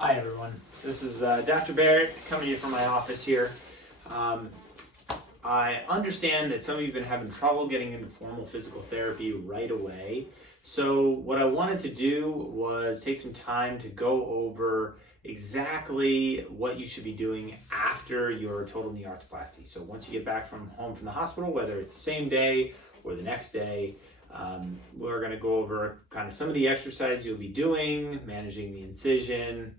Hi everyone, this is Dr. Barrett coming to you from my office here. I understand that some of you have been having trouble getting into formal physical therapy right away. So what I wanted to do was take some time to go over exactly what you should be doing after your total knee arthroplasty. So once you get back from home from the hospital, whether it's the same day or the next day, we're going to go over kind of some of the exercises you'll be doing, managing the incision,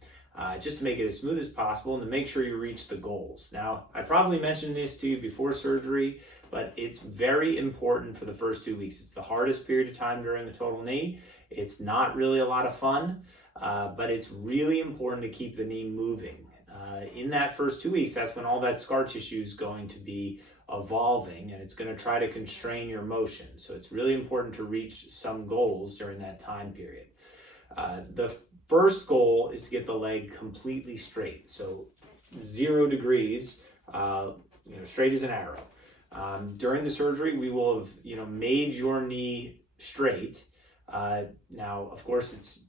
just to make it as smooth as possible and to make sure you reach the goals. Now, I probably mentioned this to you before surgery, but it's very important for the first 2 weeks. It's the hardest period of time during the total knee. It's not really a lot of fun, but it's really important to keep the knee moving. In that first 2 weeks, that's when all that scar tissue is going to be evolving and it's going to try to constrain your motion. So it's really important to reach some goals during that time period. The first goal is to get the leg completely straight. So 0 degrees, straight as an arrow. During the surgery, we will have, made your knee straight. Now, of course, it's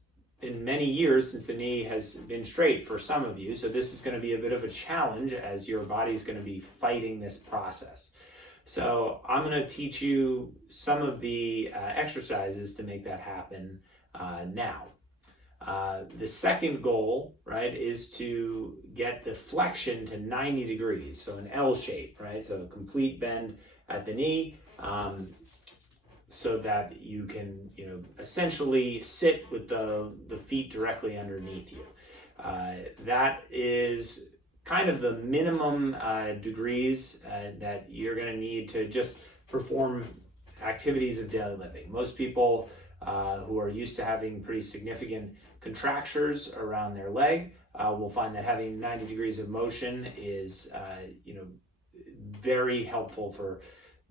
been many years since the knee has been straight for some of you, so this is going to be a bit of a challenge as your body's going to be fighting this process. So I'm going to teach you some of the exercises to make that happen now. The second goal, right, is to get the flexion to 90 degrees, so an L shape, right? So a complete bend at the knee, so that you can, essentially sit with the feet directly underneath you. That is kind of the minimum degrees that you're going to need to just perform activities of daily living. Most people who are used to having pretty significant contractures around their leg will find that having 90 degrees of motion is, very helpful for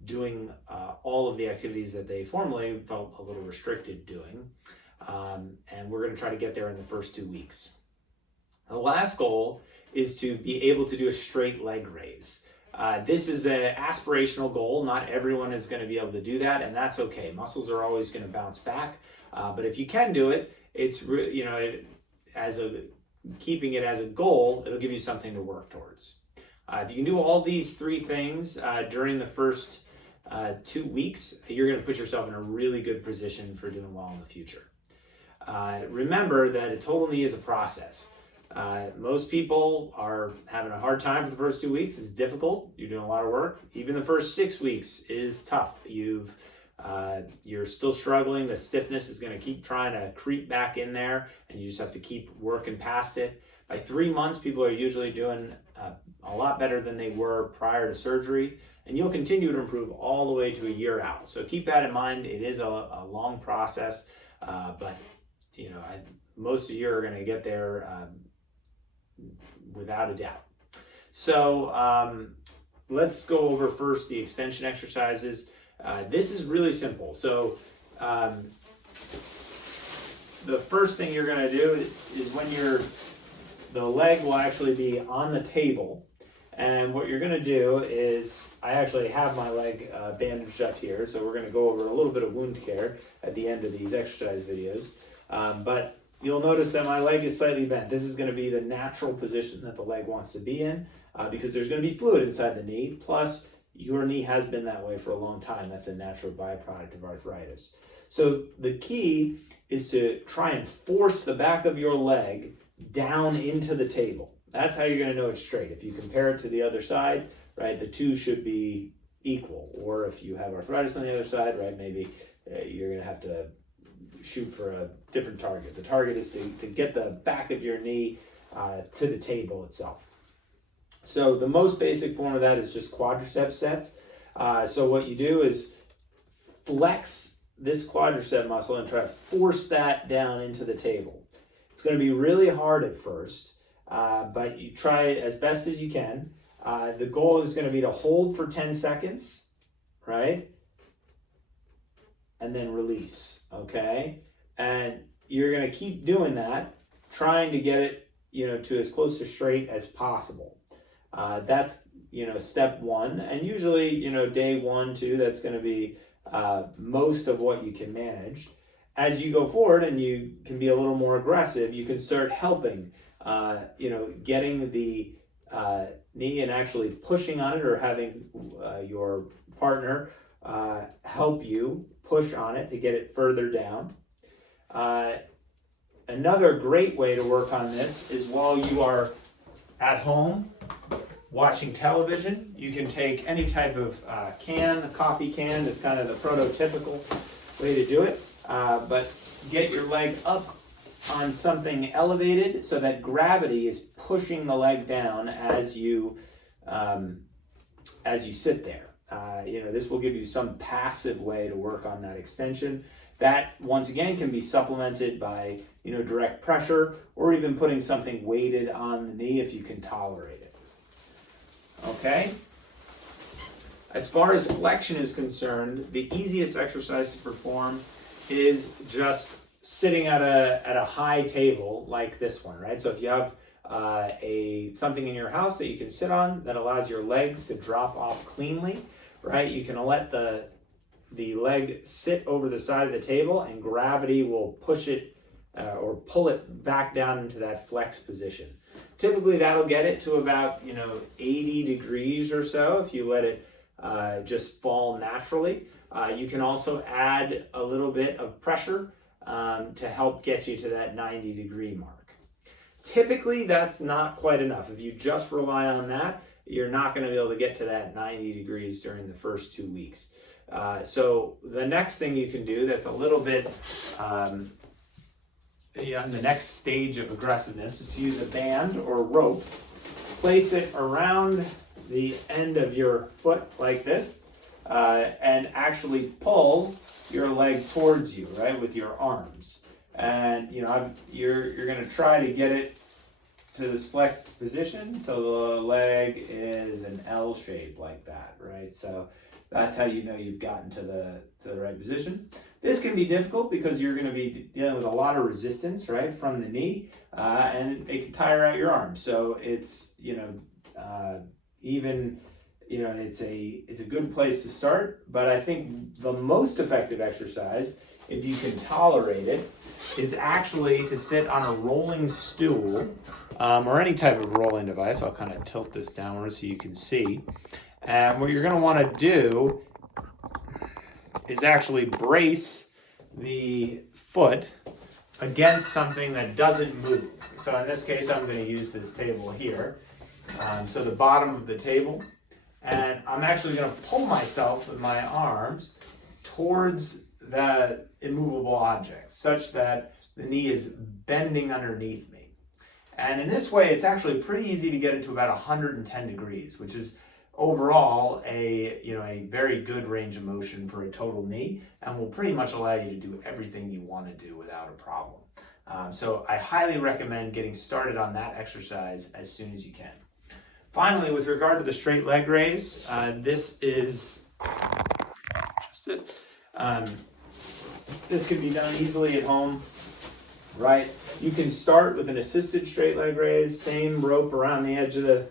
doing all of the activities that they formerly felt a little restricted doing. And we're going to try to get there in the first 2 weeks. The last goal is to be able to do a straight leg raise. This is an aspirational goal. Not everyone is going to be able to do that, and that's okay. Muscles are always going to bounce back. But if you can do it, it's keeping it as a goal, it'll give you something to work towards. If you can do all these 3 things during the first 2 weeks, you're going to put yourself in a really good position for doing well in the future. Remember that a total knee is a process. Most people are having a hard time for the first 2 weeks. It's difficult. You're doing a lot of work. Even the first 6 weeks is tough. You're still struggling. The stiffness is going to keep trying to creep back in there, and you just have to keep working past it. By 3 months, people are usually doing a lot better than they were prior to surgery, and you'll continue to improve all the way to a year out. So keep that in mind. It is a long process, but most of you are going to get there without a doubt. So let's go over first the extension exercises. This is really simple. So the first thing you're going to do is when the leg will actually be on the table. And what you're going to do is, I actually have my leg bandaged up here, so we're going to go over a little bit of wound care at the end of these exercise videos. But you'll notice that my leg is slightly bent. This is going to be the natural position that the leg wants to be in because there's going to be fluid inside the knee. Plus, your knee has been that way for a long time. That's a natural byproduct of arthritis. So the key is to try and force the back of your leg down into the table. That's how you're going to know it's straight. If you compare it to the other side, right, the two should be equal. Or if you have arthritis on the other side, right, maybe you're going to have to shoot for a different target. The target is to get the back of your knee to the table itself. So the most basic form of that is just quadricep sets. So what you do is flex this quadricep muscle and try to force that down into the table. It's going to be really hard at first, but you try as best as you can. The goal is going to be to hold for 10 seconds, right? And then release, okay? And you're going to keep doing that, trying to get it, to as close to straight as possible. That's, step 1. And usually, day 1, 2, that's going to be most of what you can manage. As you go forward and you can be a little more aggressive, you can start helping getting the knee and actually pushing on it, or having your partner help you push on it to get it further down. Another great way to work on this is while you are at home watching television. You can take any type of can. A coffee can is kind of the prototypical way to do it, but get your leg up on something elevated so that gravity is pushing the leg down as you sit there. This will give you some passive way to work on that extension. That, once again, can be supplemented by direct pressure, or even putting something weighted on the knee if you can tolerate it. Okay? As far as flexion is concerned, the easiest exercise to perform is just sitting at a high table like this one, right? So if you have something in your house that you can sit on that allows your legs to drop off cleanly, right? You can let the leg sit over the side of the table, and gravity will push it or pull it back down into that flex position. Typically that'll get it to about 80 degrees or so if you let it just fall naturally. You can also add a little bit of pressure to help get you to that 90-degree mark. Typically that's not quite enough. If you just rely on that, you're not going to be able to get to that 90 degrees during the first 2 weeks. So the next thing you can do that's a little bit the next stage of aggressiveness is to use a band or rope, place it around the end of your foot like this, and actually pull your leg towards you, right, with your arms. And you're going to try to get it to this flexed position so the leg is an L shape like that, right? So that's how you've gotten to the right position. This can be difficult because you're going to be dealing with a lot of resistance, right, from the knee, and it can tire out your arm. So it's it's a good place to start. But I think the most effective exercise, if you can tolerate it, is actually to sit on a rolling stool or any type of rolling device. I'll kind of tilt this downward so you can see. And what you're going to want to do is actually brace the foot against something that doesn't move. So in this case, I'm going to use this table here. So the bottom of the table. And I'm actually going to pull myself with my arms towards the immovable object, such that the knee is bending underneath me. And in this way, it's actually pretty easy to get it to about 110 degrees, which is overall a very good range of motion for a total knee, and will pretty much allow you to do everything you want to do without a problem. So I highly recommend getting started on that exercise as soon as you can. Finally, with regard to the straight leg raise, this is just it. This can be done easily at home, right? You can start with an assisted straight leg raise, same rope around the edge of the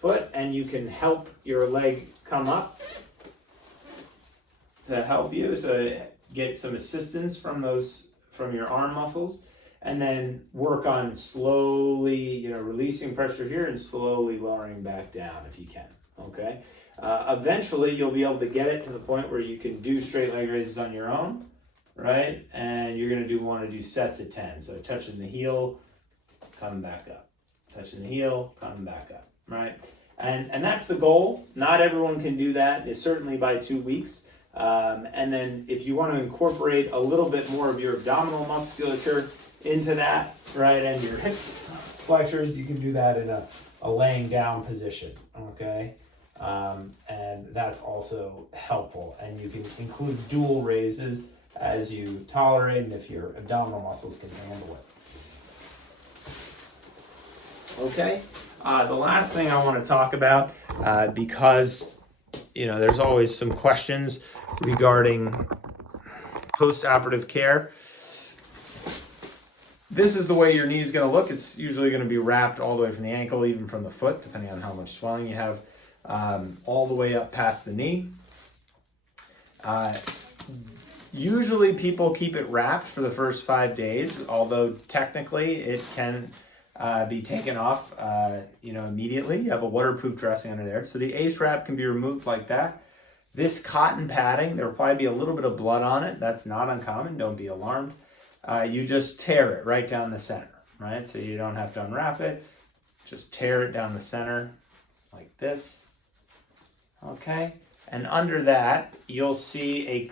foot, and you can help your leg come up to help you, so get some assistance from your arm muscles, and then work on slowly, releasing pressure here and slowly lowering back down if you can, okay? Eventually, you'll be able to get it to the point where you can do straight leg raises on your own, right? And you're going to want to do sets of 10. So touching the heel, coming back up. Touching the heel, coming back up, right? And that's the goal. Not everyone can do that. It's certainly by 2 weeks. And then if you want to incorporate a little bit more of your abdominal musculature into that, right, and your hip flexors, you can do that in a laying down position, okay? And that's also helpful. And you can include dual raises as you tolerate and if your abdominal muscles can handle it. Okay, the last thing I want to talk about, because there's always some questions regarding post-operative care. This is the way your knee is going to look. It's usually going to be wrapped all the way from the ankle, even from the foot, depending on how much swelling you have, all the way up past the knee. Usually people keep it wrapped for the first 5 days, although technically it can be taken off, immediately. You have a waterproof dressing under there. So the ACE wrap can be removed like that. This cotton padding, there will probably be a little bit of blood on it. That's not uncommon. Don't be alarmed. You just tear it right down the center, right? So you don't have to unwrap it. Just tear it down the center like this. Okay. And under that, you'll see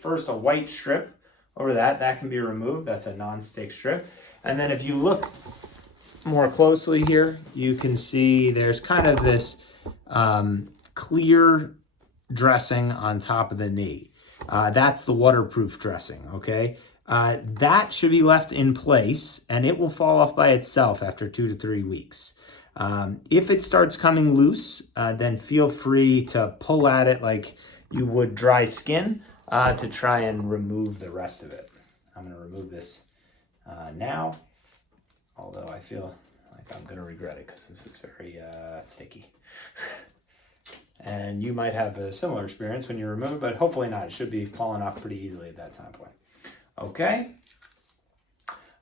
first a white strip over that. That can be removed. That's a non-stick strip. And then if you look more closely here, you can see there's kind of this clear dressing on top of the knee. That's the waterproof dressing, okay? That should be left in place, and it will fall off by itself after 2 to 3 weeks. If it starts coming loose, then feel free to pull at it like you would dry skin to try and remove the rest of it. I'm going to remove this now, although I feel like I'm going to regret it because this is very sticky. And you might have a similar experience when you remove, but hopefully not. It should be falling off pretty easily at that time point. Okay.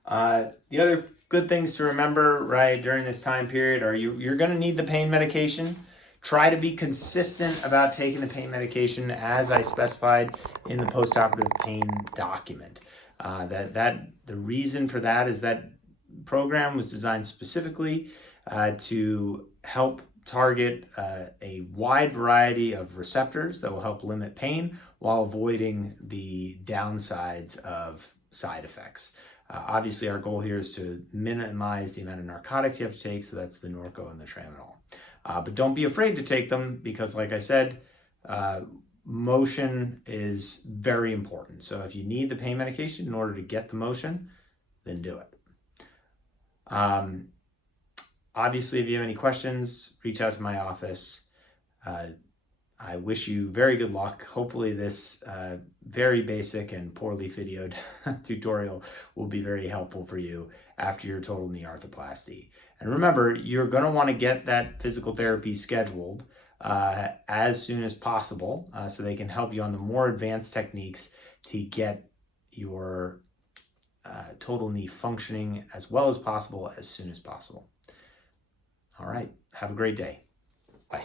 The other good things to remember, right, during this time period are you're going to need the pain medication. Try to be consistent about taking the pain medication as I specified in the postoperative pain document. The reason for that is that program was designed specifically to help target a wide variety of receptors that will help limit pain while avoiding the downsides of side effects. Obviously, our goal here is to minimize the amount of narcotics you have to take, so that's the Norco and the Tramadol. But don't be afraid to take them because, like I said, motion is very important. So if you need the pain medication in order to get the motion, then do it. Obviously, if you have any questions, reach out to my office. I wish you very good luck. Hopefully this very basic and poorly videoed tutorial will be very helpful for you after your total knee arthroplasty. And remember, you're going to want to get that physical therapy scheduled as soon as possible so they can help you on the more advanced techniques to get your total knee functioning as well as possible as soon as possible. All right. Have a great day. Bye.